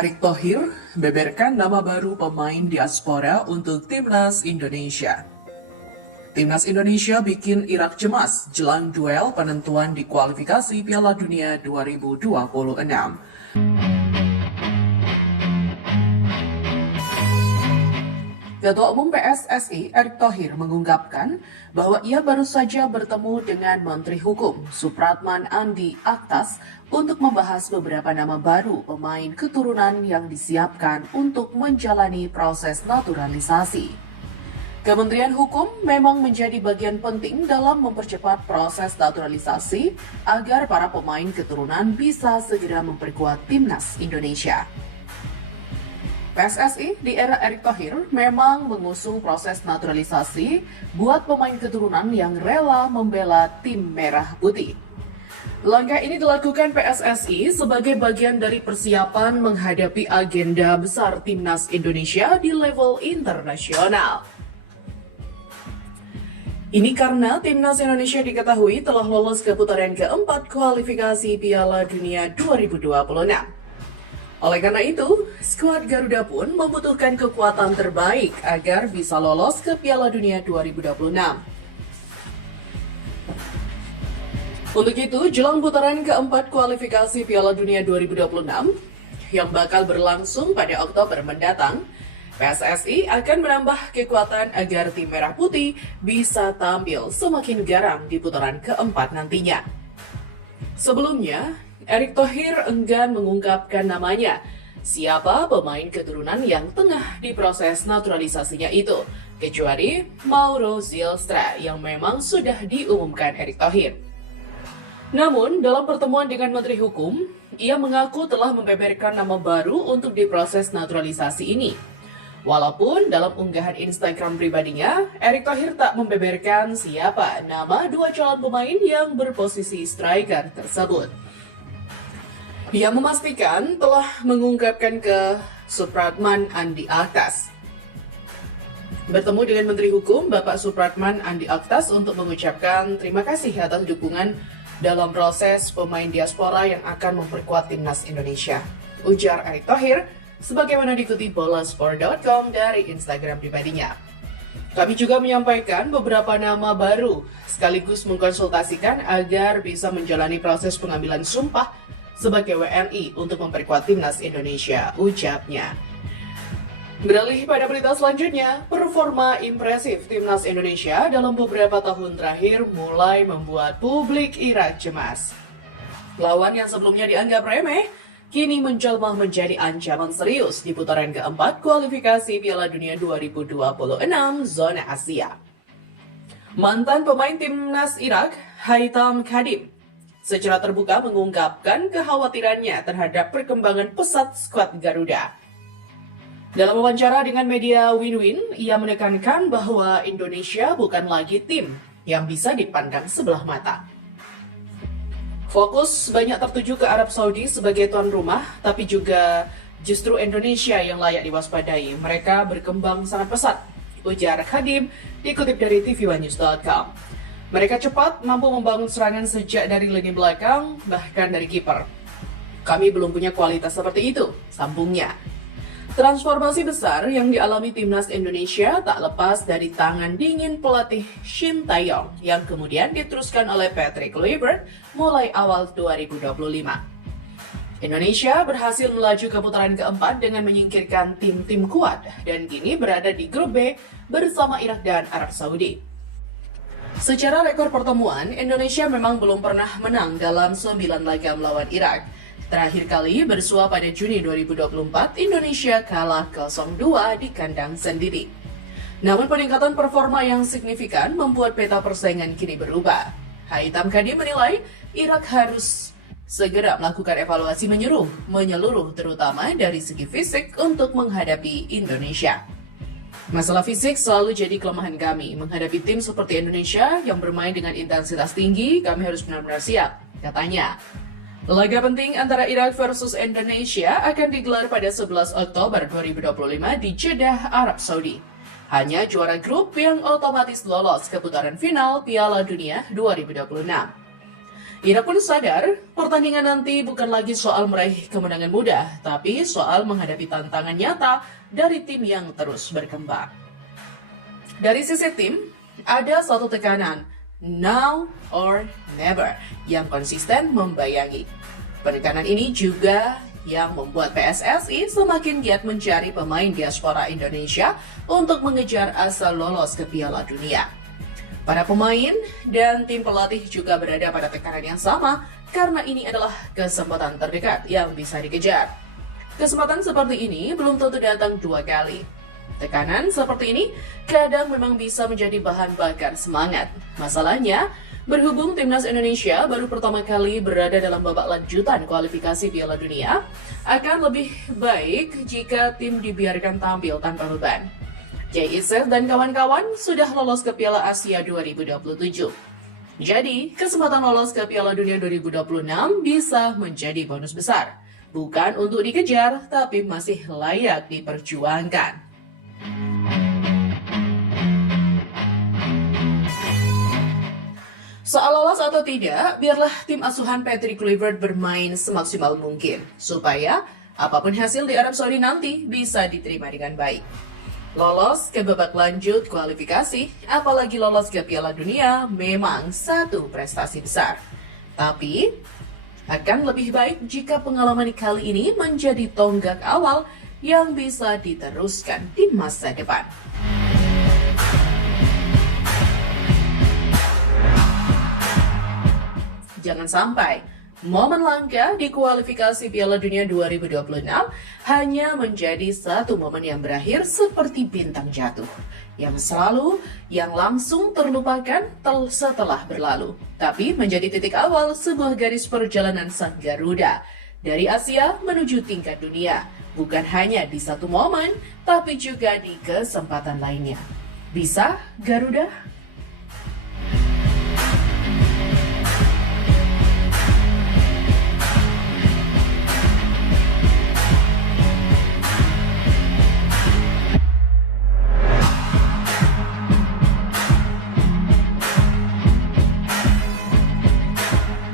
Erick Thohir beberkan nama baru pemain diaspora untuk Timnas Indonesia. Timnas Indonesia bikin Irak cemas jelang duel penentuan di kualifikasi Piala Dunia 2026. Ketua Umum PSSI Erick Thohir mengungkapkan bahwa ia baru saja bertemu dengan Menteri Hukum Supratman Andi Aktas untuk membahas beberapa nama baru pemain keturunan yang disiapkan untuk menjalani proses naturalisasi. Kementerian Hukum memang menjadi bagian penting dalam mempercepat proses naturalisasi agar para pemain keturunan bisa segera memperkuat Timnas Indonesia. PSSI di era Erick Thohir memang mengusung proses naturalisasi buat pemain keturunan yang rela membela tim merah putih. Langkah ini dilakukan PSSI sebagai bagian dari persiapan menghadapi agenda besar Timnas Indonesia di level internasional. Ini karena Timnas Indonesia diketahui telah lolos ke putaran keempat kualifikasi Piala Dunia 2026. Oleh karena itu, skuad Garuda pun membutuhkan kekuatan terbaik agar bisa lolos ke Piala Dunia 2026. Untuk itu, jelang putaran keempat kualifikasi Piala Dunia 2026 yang bakal berlangsung pada Oktober mendatang, PSSI akan menambah kekuatan agar tim merah putih bisa tampil semakin garang di putaran keempat nantinya. Sebelumnya, Erick Thohir enggan mengungkapkan namanya, siapa pemain keturunan yang tengah diproses naturalisasinya itu, kecuali Mauro Zylstra yang memang sudah diumumkan Erick Thohir. Namun, dalam pertemuan dengan Menteri Hukum, ia mengaku telah membeberkan nama baru untuk diproses naturalisasi ini. Walaupun dalam unggahan Instagram pribadinya, Erick Thohir tak membeberkan siapa nama dua calon pemain yang berposisi striker tersebut. Ia memastikan telah mengungkapkan ke Supratman Andi Aktas. Bertemu dengan Menteri Hukum, Bapak Supratman Andi Aktas untuk mengucapkan terima kasih atas dukungan dalam proses pemain diaspora yang akan memperkuat Timnas Indonesia. Ujar Erick Thohir, sebagaimana dikutip bolasport.com dari Instagram pribadinya. Kami juga menyampaikan beberapa nama baru, sekaligus mengkonsultasikan agar bisa menjalani proses pengambilan sumpah sebagai WNI untuk memperkuat Timnas Indonesia, ucapnya. Beralih pada berita selanjutnya, performa impresif Timnas Indonesia dalam beberapa tahun terakhir mulai membuat publik Irak cemas. Lawan yang sebelumnya dianggap remeh, kini menjelma menjadi ancaman serius di putaran keempat kualifikasi Piala Dunia 2026 zona Asia. Mantan pemain Timnas Irak, Haitham Khadim, secara terbuka mengungkapkan kekhawatirannya terhadap perkembangan pesat skuad Garuda. Dalam wawancara dengan media Win-Win, ia menekankan bahwa Indonesia bukan lagi tim yang bisa dipandang sebelah mata. Fokus banyak tertuju ke Arab Saudi sebagai tuan rumah, tapi juga justru Indonesia yang layak diwaspadai. Mereka berkembang sangat pesat, ujar Khadim dikutip dari tvOneNews.com. Mereka cepat mampu membangun serangan sejak dari lini belakang, bahkan dari kiper. Kami belum punya kualitas seperti itu, sambungnya. Transformasi besar yang dialami Timnas Indonesia tak lepas dari tangan dingin pelatih Shin Tae-yong yang kemudian diteruskan oleh Patrick Kluivert mulai awal 2025. Indonesia berhasil melaju ke putaran keempat dengan menyingkirkan tim-tim kuat dan kini berada di grup B bersama Irak dan Arab Saudi. Secara rekor pertemuan, Indonesia memang belum pernah menang dalam 9 laga melawan Irak. Terakhir kali bersua pada Juni 2024, Indonesia kalah 0-2 di kandang sendiri. Namun peningkatan performa yang signifikan membuat peta persaingan kini berubah. Haitham Khadim menilai Irak harus segera melakukan evaluasi menyeluruh terutama dari segi fisik untuk menghadapi Indonesia. Masalah fisik selalu jadi kelemahan kami. Menghadapi tim seperti Indonesia yang bermain dengan intensitas tinggi, kami harus benar-benar siap, katanya. Laga penting antara Irak versus Indonesia akan digelar pada 11 Oktober 2025 di Jeddah, Arab Saudi. Hanya juara grup yang otomatis lolos ke putaran final Piala Dunia 2026. Ira pun sadar, pertandingan nanti bukan lagi soal meraih kemenangan mudah, tapi soal menghadapi tantangan nyata dari tim yang terus berkembang. Dari sisi tim, ada satu tekanan, now or never, yang konsisten membayangi. Penekanan ini juga yang membuat PSSI semakin giat mencari pemain diaspora Indonesia untuk mengejar asa lolos ke Piala Dunia. Para pemain dan tim pelatih juga berada pada tekanan yang sama karena ini adalah kesempatan terdekat yang bisa dikejar. Kesempatan seperti ini belum tentu datang 2 kali. Tekanan seperti ini kadang memang bisa menjadi bahan bakar semangat. Masalahnya, berhubung timnas Indonesia baru pertama kali berada dalam babak lanjutan kualifikasi Piala Dunia, akan lebih baik jika tim dibiarkan tampil tanpa beban. JIC dan kawan-kawan sudah lolos ke Piala Asia 2027. Jadi, kesempatan lolos ke Piala Dunia 2026 bisa menjadi bonus besar. Bukan untuk dikejar, tapi masih layak diperjuangkan. Soal lolos atau tidak, biarlah tim asuhan Patrick Kluivert bermain semaksimal mungkin, supaya apapun hasil di Arab Saudi nanti bisa diterima dengan baik. Lolos ke babak lanjut kualifikasi, apalagi lolos ke Piala Dunia, memang satu prestasi besar. Tapi, akan lebih baik jika pengalaman kali ini menjadi tonggak awal yang bisa diteruskan di masa depan. Jangan sampai momen langka di kualifikasi Piala Dunia 2026 hanya menjadi satu momen yang berakhir seperti bintang jatuh, yang langsung terlupakan setelah berlalu, tapi menjadi titik awal sebuah garis perjalanan sang Garuda dari Asia menuju tingkat dunia, bukan hanya di satu momen, tapi juga di kesempatan lainnya. Bisa Garuda?